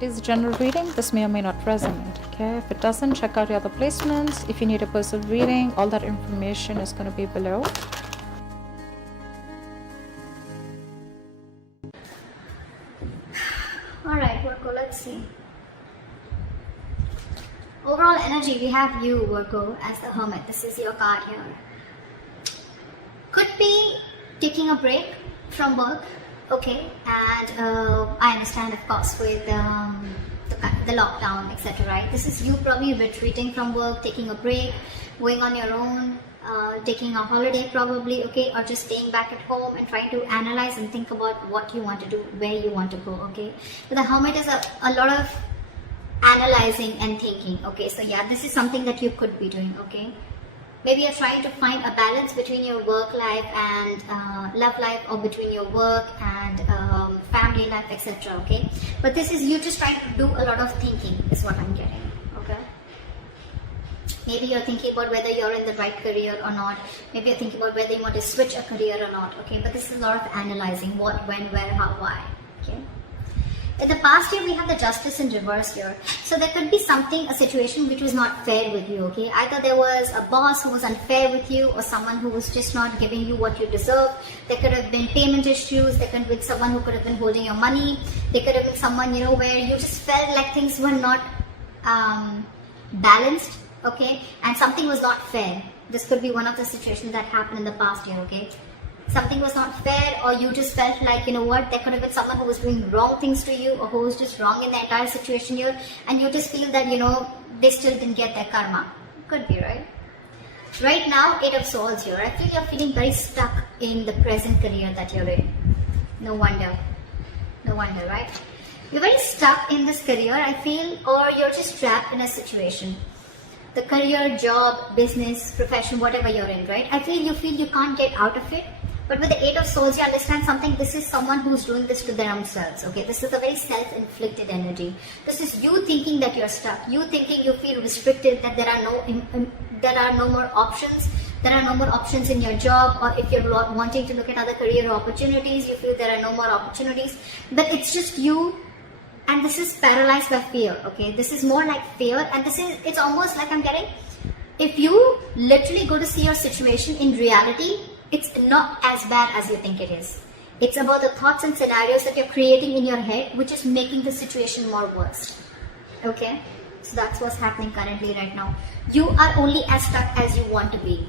It is a general reading. This may or may not resonate. Okay, if it doesn't, check out your other placements. If you need a personal reading, all that information is going to be below. Alright, Virgo, let's see. Overall energy, we have you, Virgo, as the Hermit. This is your card here. Could be taking a break from work, okay, and I understand, of course, with the lockdown, etc., right? This is you probably retreating from work, taking a break, going on your own, taking a holiday probably, okay, or just staying back at home and trying to analyze and think about what you want to do, where you want to go, okay. But the Hermit is a lot of analyzing and thinking, okay. So yeah, this is something that you could be doing, okay. Maybe you're trying to find a balance between your work life and love life, or between your work and family life, etc., okay. But this is you just trying to do a lot of thinking is what I'm getting, okay. Maybe you're thinking about whether you're in the right career or not. Maybe you're thinking about whether you want to switch a career or not, okay. But this is a lot of analyzing what, when, where, how, why, okay. In the past year, we have the Justice in reverse here. So there could be something, a situation which was not fair with you, okay. Either there was a boss who was unfair with you, or someone who was just not giving you what you deserve. There could have been payment issues. There could have been someone who could have been holding your money. There could have been someone, you know, where you just felt like things were not balanced, okay. And something was not fair. This could be one of the situations that happened in the past year, okay. Something was not fair, or you just felt like, you know what, there could have been someone who was doing wrong things to you, or who was just wrong in the entire situation here, and you just feel that, you know, they still didn't get their karma. Could be, right? Right now, 8 of Swords here. I feel you're feeling very stuck in the present career that you're in. No wonder. No wonder, right? You're very stuck in this career, I feel, or you're just trapped in a situation. The career, job, business, profession, whatever you're in, right? I feel you can't get out of it. But with the 8 of Swords, you understand something. This is someone who's doing this to their own selves, okay? This is a very self-inflicted energy. This is you thinking that you're stuck. You thinking you feel restricted, that there are no more options. There are no more options in your job, or if you're wanting to look at other career opportunities, you feel there are no more opportunities. But it's just you, and this is paralyzed by fear, okay? This is more like fear, and it's almost like I'm getting, if you literally go to see your situation in reality, it's not as bad as you think it is. It's about the thoughts and scenarios that you're creating in your head, which is making the situation more worse. Okay? So that's what's happening currently right now. You are only as stuck as you want to be,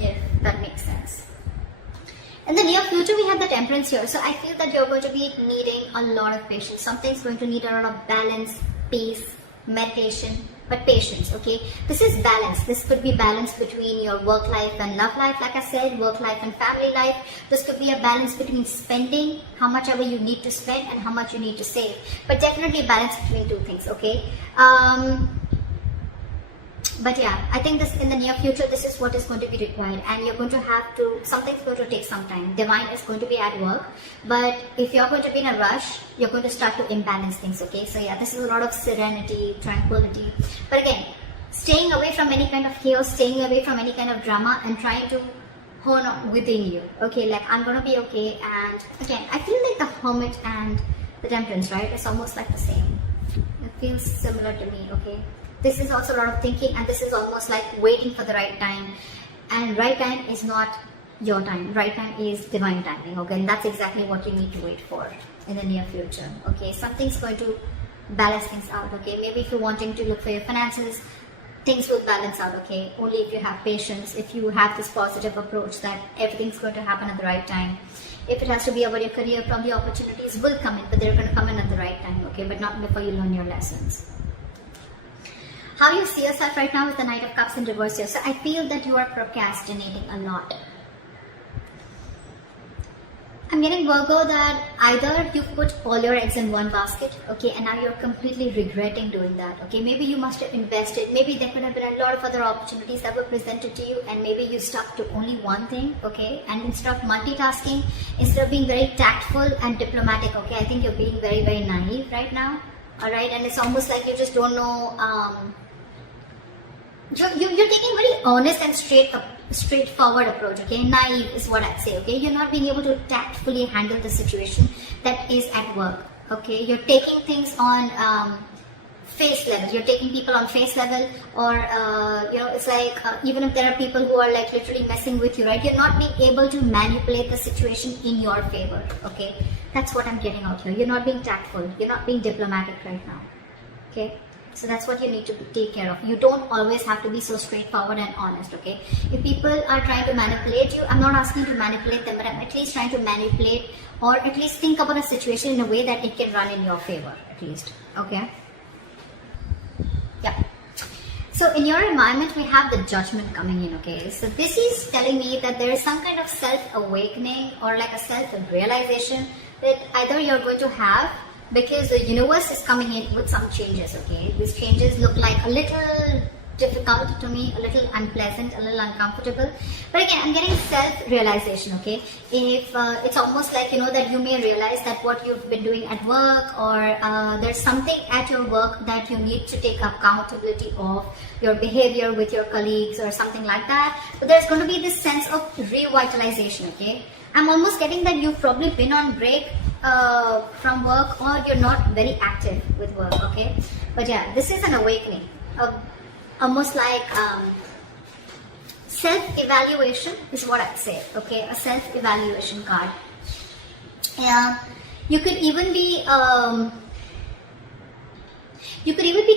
if that makes sense. In the near future, we have the Temperance here. So I feel that you're going to be needing a lot of patience. Something's going to need a lot of balance, peace, meditation, but patience, okay? This is balance. This could be balance between your work life and love life, like I said, work life and family life. This could be a balance between spending, how much ever you need to spend, and how much you need to save. But definitely balance between two things, okay? But yeah, I think this in the near future, this is what is going to be required, and you're going to have to, something's going to take some time. Divine is going to be at work, but if you're going to be in a rush, you're going to start to imbalance things, okay? So yeah, this is a lot of serenity, tranquility. But again, staying away from any kind of chaos, staying away from any kind of drama, and trying to hone on within you, okay? Like, I'm going to be okay. And again, I feel like the Hermit and the Temperance, right? It's almost like the same. It feels similar to me, okay? This is also a lot of thinking, and this is almost like waiting for the right time. And right time is not your time. Right time is divine timing, okay? And that's exactly what you need to wait for in the near future, okay? Something's going to balance things out, okay? Maybe if you're wanting to look for your finances, things will balance out, okay? Only if you have patience, if you have this positive approach that everything's going to happen at the right time. If it has to be about your career, probably opportunities will come in, but they're going to come in at the right time, okay? But not before you learn your lessons. How you see yourself right now is the Knight of Cups in reverse here. So I feel that you are procrastinating a lot. I'm getting, Virgo, that either you put all your eggs in one basket, okay, and now you're completely regretting doing that, okay. Maybe you must have invested, maybe there could have been a lot of other opportunities that were presented to you, and maybe you stuck to only one thing, okay. And instead of multitasking, instead of being very tactful and diplomatic, okay, I think you're being very, very naive right now, alright. And it's almost like you just don't know, you're taking very honest and straightforward approach, okay? Naive is what I'd say, okay? You're not being able to tactfully handle the situation that is at work, Okay, you're taking things on face level. You're taking people on face level, or it's like even if there are people who are like literally messing with you, right? You're not being able to manipulate the situation in your favor. Okay, that's what I'm getting out here. You're not being tactful. You're not being diplomatic right now. Okay. So that's what you need to take care of. You don't always have to be so straightforward and honest, okay? If people are trying to manipulate you, I'm not asking you to manipulate them, but I'm at least trying to manipulate, or at least think about a situation in a way that it can run in your favor, at least, okay? Yeah. So in your environment, we have the Judgment coming in, okay? So this is telling me that there is some kind of self-awakening or like a self-realization that either you're going to have, because the universe is coming in with some changes, okay? These changes look like a little difficult to me, a little unpleasant, a little uncomfortable. But again, I'm getting self-realization, okay? If it's almost like, that you may realize that what you've been doing at work, or there's something at your work that you need to take accountability of, your behavior with your colleagues or something like that. But there's going to be this sense of revitalization, okay? I'm almost getting that you've probably been on break from work, or you're not very active with work, okay? But yeah, this is an awakening, almost like self-evaluation is what I'd say, okay? A self-evaluation card. Yeah, you could even be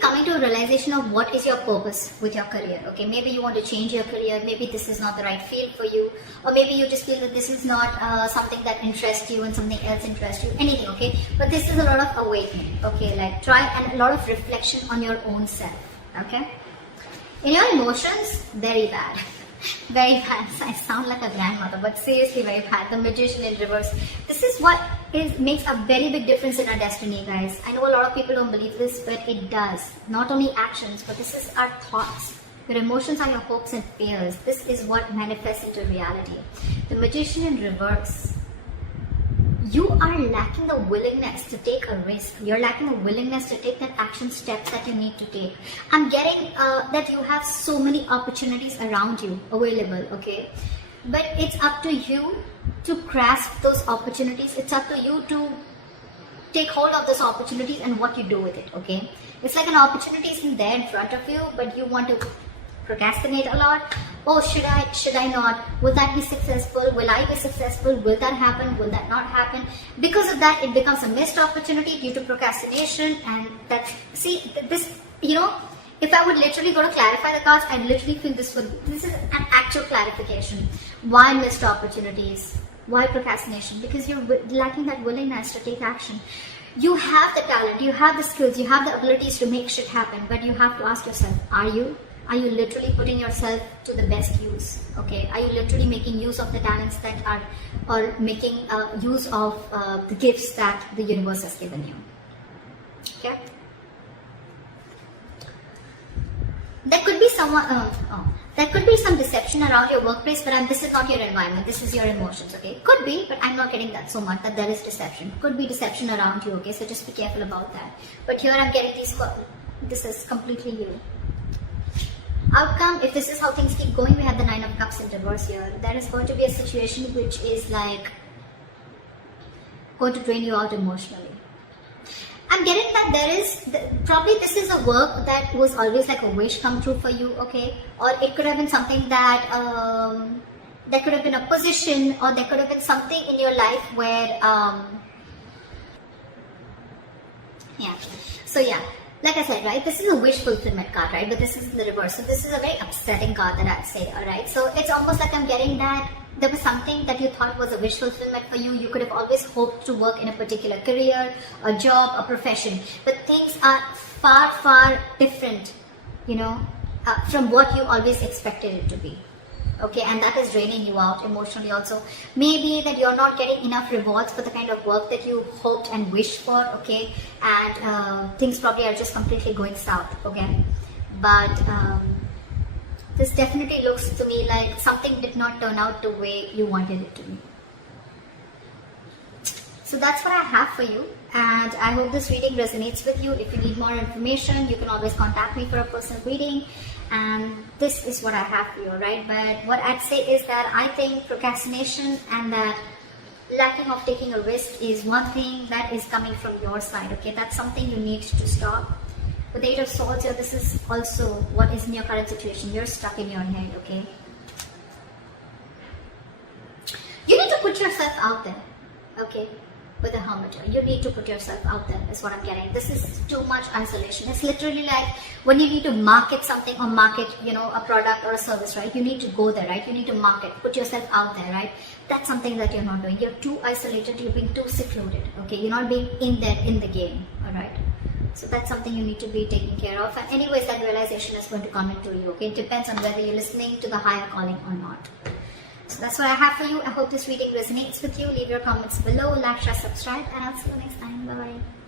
coming to a realization of what is your purpose with your career, okay? Maybe you want to change your career, maybe this is not the right field for you, or maybe you just feel that this is not something that interests you and something else interests you, anything, okay? But this is a lot of awakening, okay? Like and a lot of reflection on your own self, okay? In your emotions, very bad. Very bad. I sound like a grandmother, but seriously very bad. The Magician in reverse. This is what makes a very big difference in our destiny, guys. I know a lot of people don't believe this, but it does. Not only actions, but this is our thoughts. Your emotions are your hopes and fears. This is what manifests into reality. The Magician in reverse. You are lacking the willingness to take a risk. You're lacking the willingness to take that action steps that you need to take. I'm getting that you have so many opportunities around you available, okay? But it's up to you to grasp those opportunities. It's up to you to take hold of those opportunities and what you do with it, okay? It's like an opportunity is in there in front of you, but you want to procrastinate a lot. Oh, should I not? Will that be successful? Will I be successful? Will that happen? Will that not happen? Because of that, it becomes a missed opportunity due to procrastination. And that's, see, this, if I would literally go to clarify the cards, I literally feel this is an actual clarification. Why missed opportunities? Why procrastination? Because you're lacking that willingness to take action. You have the talent, you have the skills, you have the abilities to make shit happen, but you have to ask yourself, are you literally putting yourself to the best use? Okay, are you literally making use of the talents that are, or making use of the gifts that the universe has given you? Okay, there could be there could be some deception around your workplace, but this is not your environment, this is your emotions, okay? Could be, but I'm not getting that so much, that there is deception. Could be deception around you, okay? So just be careful about that. But here I'm getting this is completely you. Outcome, if this is how things keep going, we have the Nine of Cups in reverse here. There is going to be a situation which is like going to drain you out emotionally. I'm getting that there is, probably this is a work that was always like a wish come true for you, okay? Or it could have been something that, there could have been a position, or there could have been something in your life where, yeah. So yeah, like I said, right, this is a wish fulfillment card, right? But this is the reverse. So this is a very upsetting card that I'd say, alright? So it's almost like I'm getting that there was something that you thought was a wish fulfillment for you. You could have always hoped to work in a particular career, a job, a profession. But things are far, far different, from what you always expected it to be. Okay, and that is draining you out emotionally also. Maybe that you're not getting enough rewards for the kind of work that you hoped and wished for, okay? And things probably are just completely going south, okay? But this definitely looks to me like something did not turn out the way you wanted it to be. So that's what I have for you, and I hope this reading resonates with you. If you need more information, you can always contact me for a personal reading. And this is what I have for you, right? But what I'd say is that I think procrastination and that lacking of taking a risk is one thing that is coming from your side, okay? That's something you need to stop. With the Eight of Swords here, this is also what is in your current situation. You're stuck in your head, okay? You need to put yourself out there, okay? With the Hermit here, you need to put yourself out there is what I'm getting. This is too much isolation. It's literally like when you need to market something or market, you know, a product or a service, right? You need to go there, right? You need to market, put yourself out there, right? That's something that you're not doing. You're too isolated, you're being too secluded, okay? You're not being in there in the game, all right? So that's something you need to be taking care of. And anyways, that realization is going to come into you, okay? It depends on whether you're listening to the higher calling or not. So that's what I have for you. I hope this reading resonates with you. Leave your comments below, like, share, subscribe, and I'll see you next time. Bye-bye.